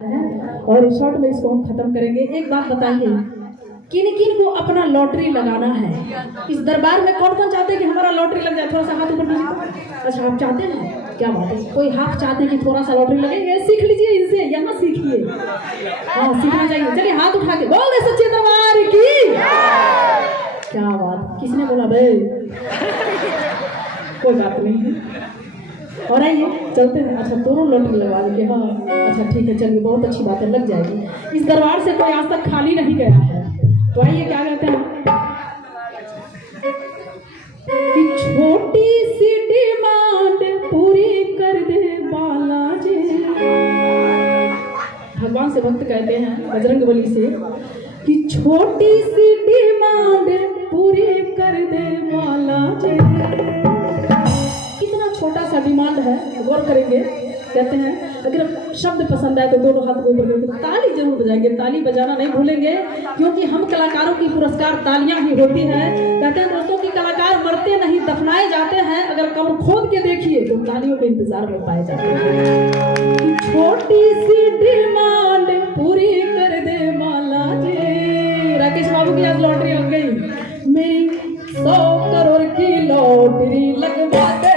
और शॉर्ट में इसको हम खत्म करेंगे। एक बात बताइए, किन किन को अपना लॉटरी लगाना है? इस दरबार में कौन कौन चाहते हैं कि हमारा लॉटरी लग जाए? थोड़ा सा हाथ ऊपर कीजिए। अच्छा, आप चाहते हैं? क्या बात है। कोई हाथ चाहते हैं कि थोड़ा सा लॉटरी लगेगा? सीख लीजिए इनसे, यहाँ सीखिए। हाँ, सीखना चाहिए। चलिए हाथ उठा के बोल दे सच्चे दरबार की। क्या बात, किसने बोला भाई? कोई बात नहीं, और आइए चलते हैं। अच्छा, दोनों लॉटरी लगा देंगे। हाँ अच्छा ठीक है, चलिए बहुत अच्छी बात है, लग जाएगी। इस दरबार से कोई आज तक खाली नहीं गया है। तो आइए, क्या कहते हैं कि छोटी सी डिमांड पूरी कर दे बालाजी। भगवान से भक्त कहते हैं बजरंगबली से कि छोटी सी डिमांड पूरी कर दे बालाजी। कितना छोटा सा डिमांड है, गौर करेंगे। कहते हैं अगर शब्द पसंद आए तो दोनों हाथ ऊपर करके ताली जरूर बजाएंगे। ताली बजाना नहीं भूलेंगे, क्योंकि हम कलाकारों की पुरस्कार तालियां ही होती है। कहते हैं दोस्तों कि कलाकार मरते नहीं, दफनाए जाते हैं। अगर कब्र खोद के देखिए तो तालियों के इंतजार में पाए जाते हैं। छोटी सी डिमांड पूरी कर दे माला जी। राकेश बाबू की आज लॉटरी लग गई। मेरी 100 करोड़ की लॉटरी लगवा दे।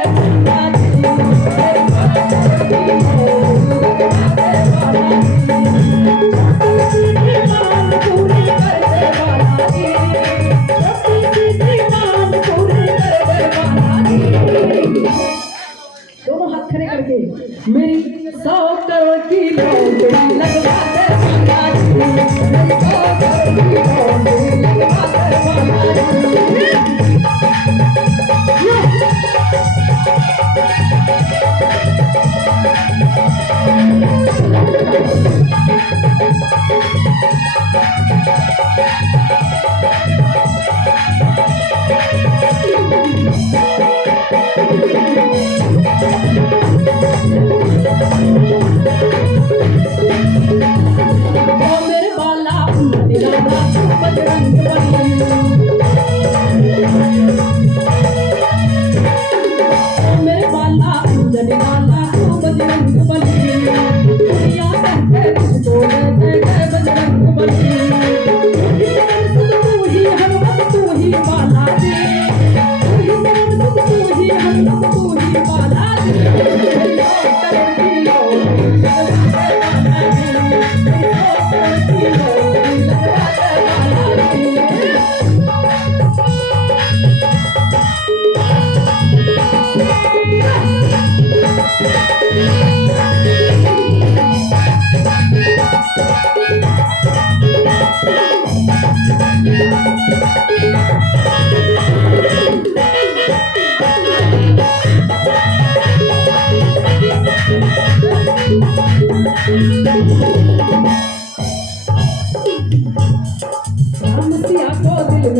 दोनों हाथ खड़े करके मेरी 100 करोड़ की लॉटरी लगवा दे बालाजी। मेरी 100 करोड़ की लॉटरी लगवा दे बालाजी।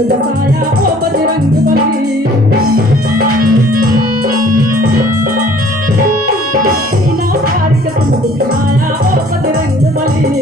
बसाया ओ बजरंगबली। बिना प्यार के तुम दिखलाया ओ बजरंगबली।